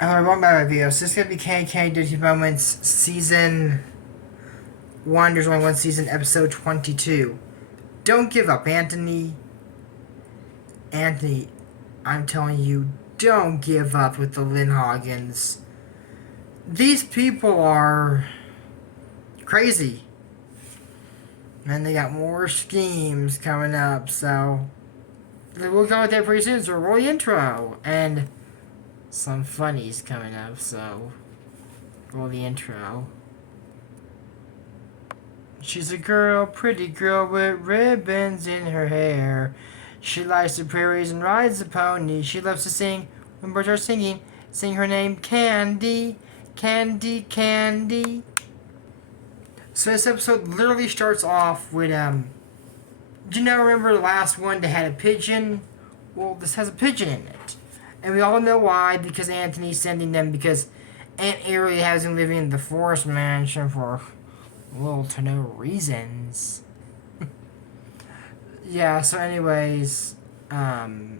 Hello, welcome back to my video. So this is going to be KK WTF Moments Season 1. There's only one season, Episode 22. Don't give up, Anthony. Anthony, I'm telling you, don't give up with the Lindhagens. These people are crazy. And they got more schemes coming up, so we'll go with that pretty soon. So roll the intro. And some funnies coming up, so roll the intro. She's a girl, pretty girl with ribbons in her hair. She likes the prairies and rides a pony. She loves to sing when birds are singing. Sing her name, Candy, Candy, Candy. So this episode literally starts off with, do you know, remember the last one that had a pigeon? Well, this has a pigeon in it. And we all know why, because Anthony's sending them because Aunt Ardley has him living in the forest mansion for little to no reasons. Yeah, so anyways, Aunt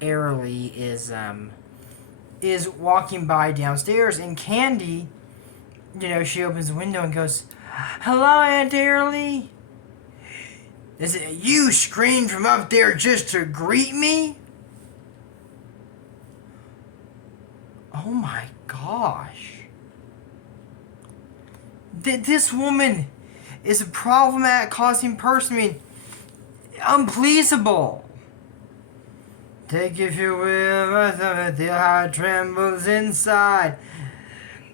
Ardley is walking by downstairs, and Candy, she opens the window and goes, "Hello, Aunt Ardley. Is it you screamed from up there just to greet me?" Oh my gosh. This woman is a problematic, causing person. I mean, unpleasable. Take if you will, my thumb, feel how it trembles inside.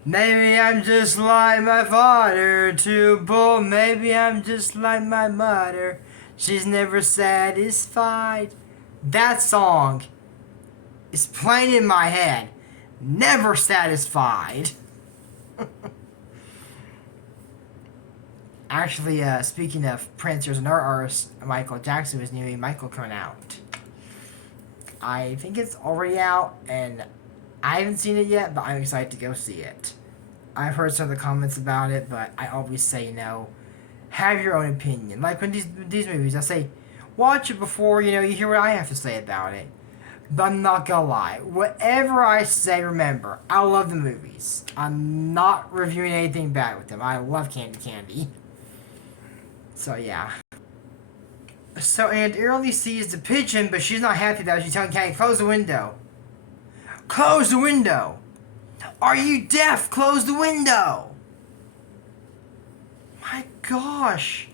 Maybe I'm just like my father, too bold. Maybe I'm just like my mother. She's never satisfied. That song is playing in my head. Never satisfied. Actually, speaking of Prince, there's another artist, Michael Jackson, was new Michael coming out. I think it's already out, and I haven't seen it yet, but I'm excited to go see it. I've heard some of the comments about it, but I always say, have your own opinion. Like when these movies, I say, watch it before, you hear what I have to say about it. But I'm not gonna lie. Whatever I say, remember, I love the movies. I'm not reviewing anything bad with them. I love Candy. So, yeah. So, Aunt Ardley sees the pigeon, but she's not happy about it. She's telling Candy, close the window. Close the window! Are you deaf? Close the window! My gosh.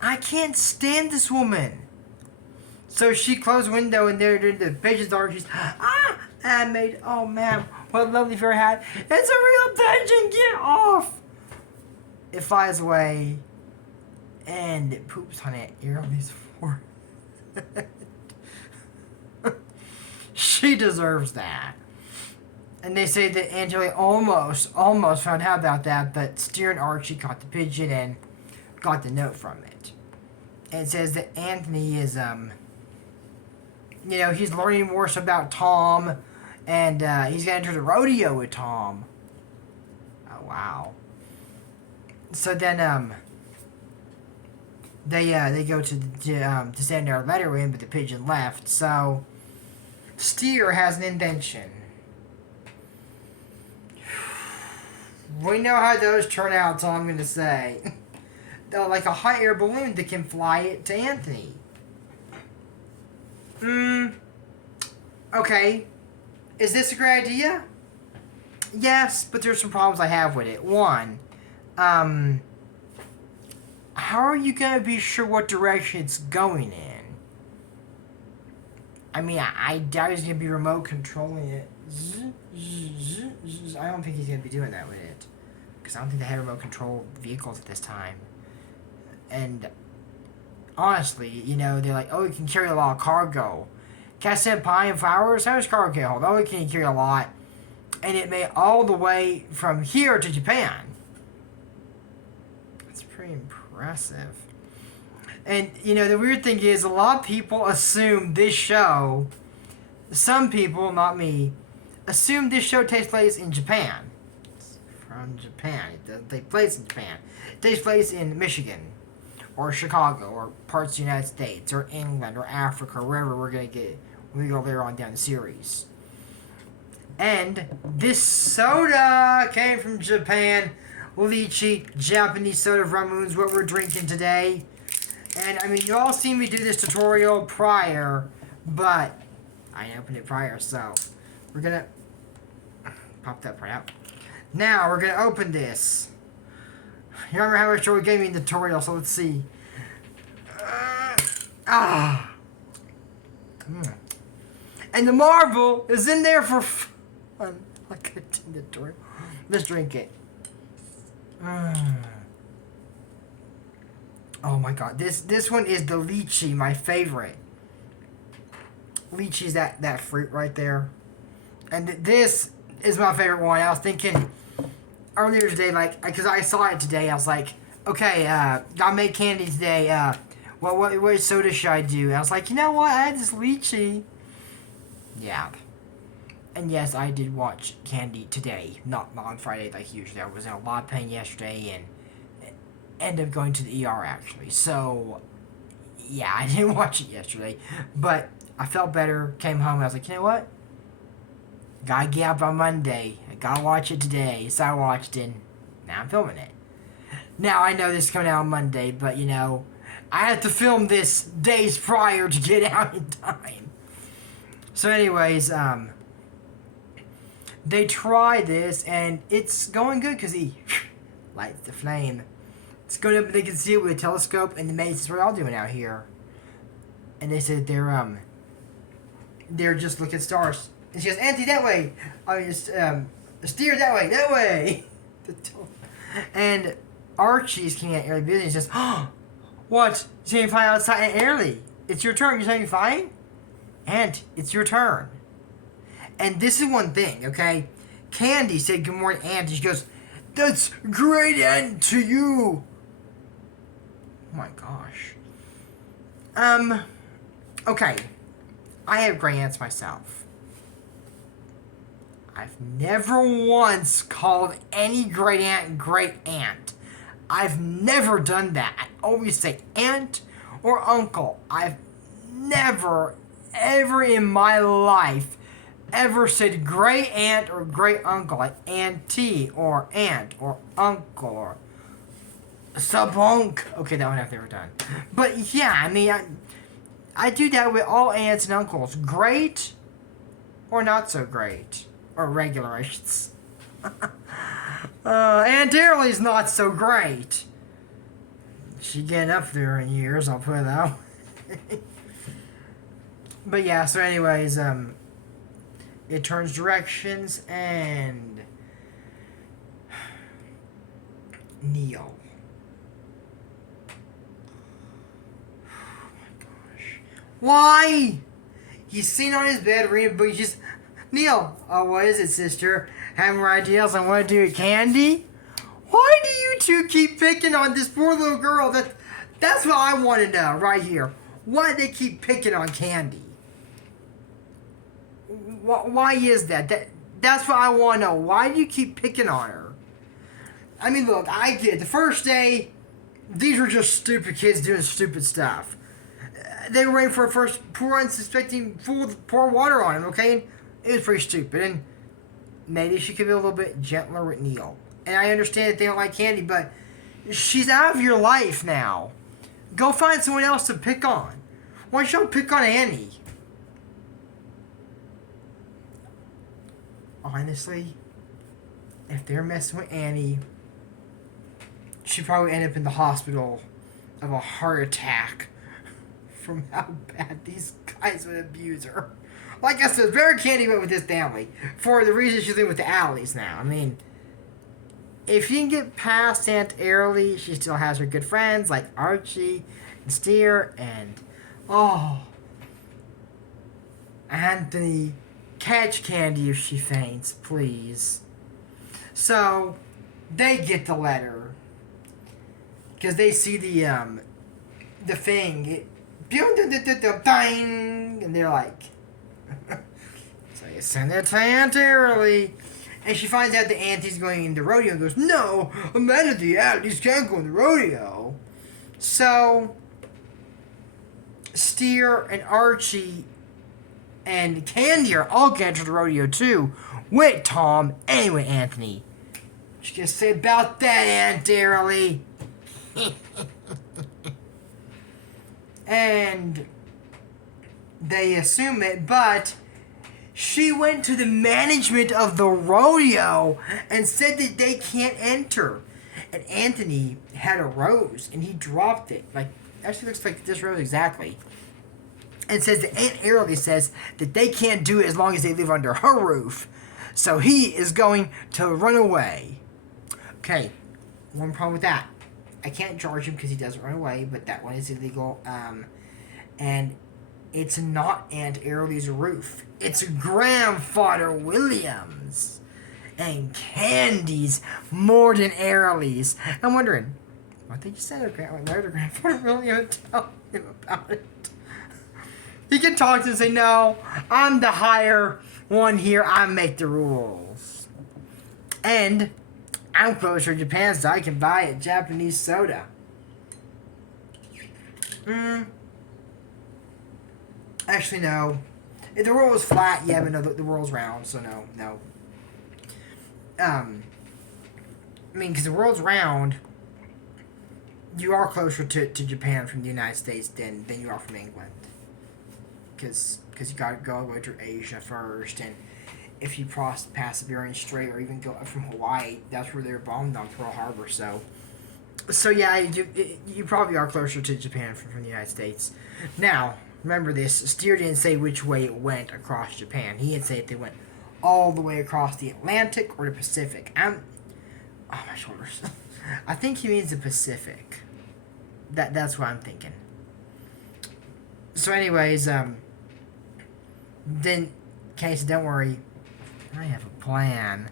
I can't stand this woman. So she closed the window, and there the pigeon's daughter, she's, oh man, what a lovely fur hat. It's a real pigeon, get off! It flies away, and it poops on Aunt Ardley's forehead. She deserves that. And they say that Aunt Ardley almost found out about that, but Steer and Archie caught the pigeon and got the note from it. And it says that Anthony is, he's learning more about Tom, and he's gonna enter the rodeo with Tom. Oh wow! So then they go to send our letter in, but the pigeon left. So Steer has an invention. We know how those turn out. That's all I'm gonna say. They're like a hot air balloon that can fly it to Anthony. Okay. Is this a great idea? Yes, but there's some problems I have with it. One, how are you gonna be sure what direction it's going in? I mean, I doubt he's gonna be remote controlling it. I don't think he's gonna be doing that with it. Because I don't think they had remote control vehicles at this time. And honestly, they're like, oh, it can carry a lot of cargo. Can I send pine and flowers? How much cargo can it hold? Oh, it can carry a lot. And it made all the way from here to Japan. That's pretty impressive. And, the weird thing is, a lot of people assume this show, some people, not me, assume this show takes place in Japan. It's from Japan. It doesn't take place in Japan. It takes place in Michigan, or Chicago, or parts of the United States, or England, or Africa, or wherever we're going to get when we go later on down the series. And this soda came from Japan. Lychee, Japanese soda vermouth's what we're drinking today. And I mean, you all seen me do this tutorial prior, but I opened it prior, so we're gonna pop that part out. Now we're gonna open this. You remember how much Joey gave me in the tutorial, so let's see. And the marble is in there for fun. Like I did the tutorial. Let's drink it. Oh my god, this one is the lychee, my favorite. Lychee's that fruit right there. And this is my favorite one. I was thinking earlier today, like, because I saw it today, I was like, okay, gotta make candy today. What soda should I do? And I was like, you know what? I had this lychee. Yeah. And yes, I did watch candy today, not on Friday like usually. I was in a lot of pain yesterday and ended up going to the ER actually. So, yeah, I didn't watch it yesterday. But I felt better, came home, and I was like, you know what? Gotta get up on Monday. I gotta watch it today. So I watched it, and now I'm filming it. Now, I know this is coming out on Monday, but, you know, I had to film this days prior to get out in time. So anyways, they try this, and it's going good because he lights the flame. It's going up, and they can see it with a telescope, and the mates, that's what they're all doing out here. And they said they're just looking at stars. And she goes, Auntie, that way. I mean, steer that way. And Archie's coming at Early Business and says, oh, what? You saying fine outside at Early? It's your turn. You're saying fine? And it's your turn. And this is one thing, okay? Candy said good morning, Aunt. And she goes, that's great, Aunt, to you. Oh my gosh. Okay. I have gray ants myself. I've never once called any great aunt. I've never done that. I always say aunt or uncle. I've never, ever in my life ever said great aunt or great uncle, like auntie or aunt or uncle or subunk. Okay, that one I've never done. But yeah, I mean, I do that with all aunts and uncles. Great or not so great. Or regular, I should say. Aunt Ardley's not so great. She getting up there in years, I'll put it that way. But yeah, so anyways, it turns directions and Neil. Oh my gosh. Why? He's sitting on his bed reading a book. He's just, Neil, oh, what is it, sister? Have more ideas on what to do with candy? Why do you two keep picking on this poor little girl? That's what I want to know right here. Why do they keep picking on Candy? Why is that? That's what I want to know. Why do you keep picking on her? I mean, look, I get it. The first day, these were just stupid kids doing stupid stuff. They were waiting for a first pour unsuspecting fool to pour water on him, okay? It was pretty stupid. And maybe she could be a little bit gentler with Neil. And I understand that they don't like Candy, but she's out of your life now. Go find someone else to pick on. Why don't you pick on Annie? Honestly, if they're messing with Annie, she'd probably end up in the hospital of a heart attack from how bad these guys would abuse her. Like I said, very Candy went with this family for the reason she's in with the Alleys now. I mean, if you can get past Aunt Ardley, she still has her good friends like Archie and Steer and, oh, Anthony, catch Candy if she faints, please. So, they get the letter. Because they see the thing. And they're like, so you send it to Aunt Ardley. And she finds out that Auntie's going into rodeo and goes, no, I'm mad at the Alleys, can't go in the rodeo. So, Steer and Archie and Candy are all going to the rodeo too, with Tom and with Anthony. What you gonna say about that, Aunt Ardley? And they assume it, but she went to the management of the rodeo and said that they can't enter. And Anthony had a rose, and he dropped it. Like, actually looks like this rose exactly. And says that Aunt Ardley says that they can't do it as long as they live under her roof. So he is going to run away. Okay, one problem with that. I can't charge him because he doesn't run away, but that one is illegal. And it's not Aunt Ardley's roof. It's Grandfather Williams. And Candy's more than Ardley's. I'm wondering, what did you say to Grandfather Williams? Tell him about it. He can talk to him and say, no, I'm the higher one here. I make the rules. And I'm closer to Japan, so I can buy a Japanese soda. Actually, no. If the world was flat, yeah, but no, the world's round, so no. I mean, because the world's round, you are closer to Japan from the United States than you are from England. Because you gotta go all the way through Asia first, and if you pass the Bering Strait or even go up from Hawaii, that's where they were bombed on Pearl Harbor. So yeah, you probably are closer to Japan from the United States. Now, remember this: Steer didn't say which way it went across Japan. He didn't say if they went all the way across the Atlantic or the Pacific. Oh, my shoulders. I think he means the Pacific. That's what I'm thinking. So, anyways, then Candy said, "Don't worry, I have a plan."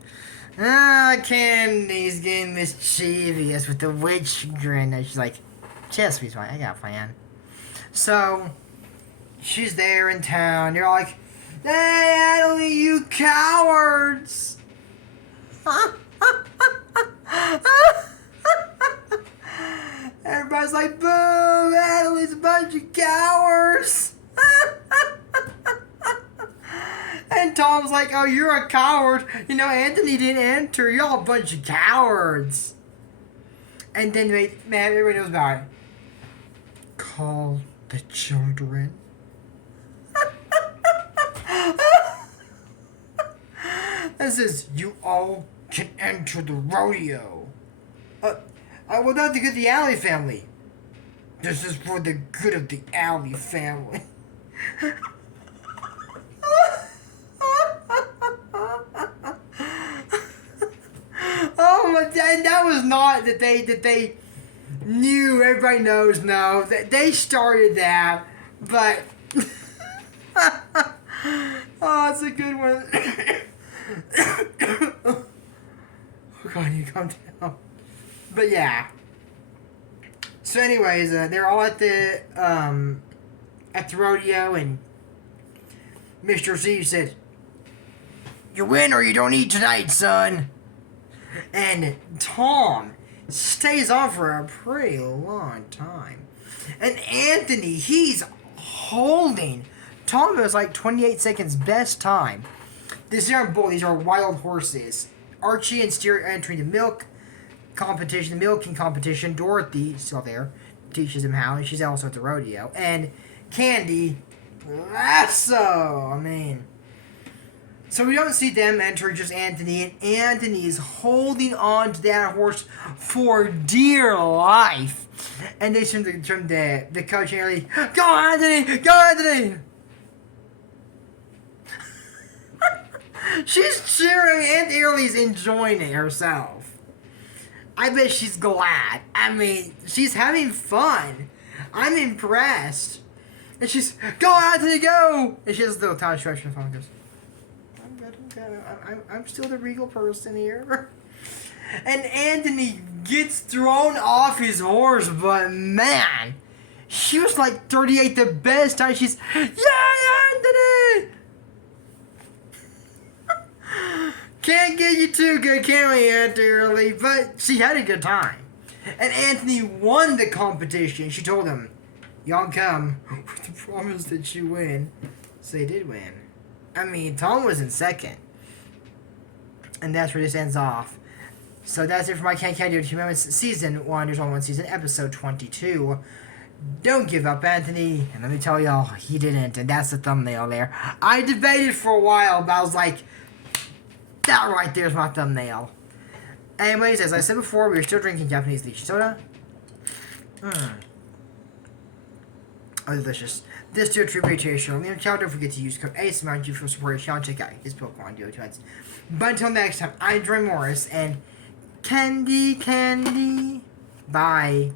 Candy's getting mischievous with the witch grin. And she's like, "Just be fine. I got a plan." So she's there in town. You're like, "Hey, Ardley, you cowards!" Everybody's like, "Boo! Ardley's a bunch of cowards!" And Tom's like, "Oh, you're a coward. You know, Anthony didn't enter. You're all a bunch of cowards." And then, everybody knows about it. Call the children. That says, "You all can enter the rodeo." Well, not the good of the Ardley family. This is for the good of the Ardley family. Oh my God, that was not that they knew. Everybody knows, no. They started that, but oh, it's a good one. Oh God, you calm down. But yeah. So, anyways, they're all at the rodeo, and Mr. Z said, "You win or you don't eat tonight, son." And Tom stays on for a pretty long time. And Anthony, he's holding Tom was like 28 seconds best time. These aren't bulls, these are wild horses. Archie and Steer entering the milking competition. Dorothy, still there, teaches him how, and she's also at the rodeo. And Candy, lasso. So we don't see them enter, just Anthony, and Anthony is holding on to that horse for dear life. And they turn the coach and Ardley, "Go Anthony! Go Anthony!" She's cheering. Aunt Ardley's enjoying it herself. I bet she's glad. She's having fun. I'm impressed. And she's, "Go Anthony, go!" And she has a little time stretch in the phone and goes, I'm still the regal person here. And Anthony gets thrown off his horse, but man, she was like 38 the best time. She's, "Yeah, Anthony!" Can't get you too good, can we, Aunt Ardley? But she had a good time. And Anthony won the competition. She told him, "Y'all come with the promise that you win." So they did win. I mean, Tom was in second. And that's where this ends off. So that's it for my Can't Do Two Moments Season 1, There's Only One Season, Episode 22. Don't give up, Anthony. And let me tell y'all, he didn't. And that's the thumbnail there. I debated for a while, but I was like, that right there's my thumbnail. Anyways, as I said before, we are still drinking Japanese lychee soda. Oh, delicious. This to a true to show. Don't forget to use code ASMRG for support. Check out his Pokemon Duo Twins. But until next time, I'm Dre Morris and Candy. Bye.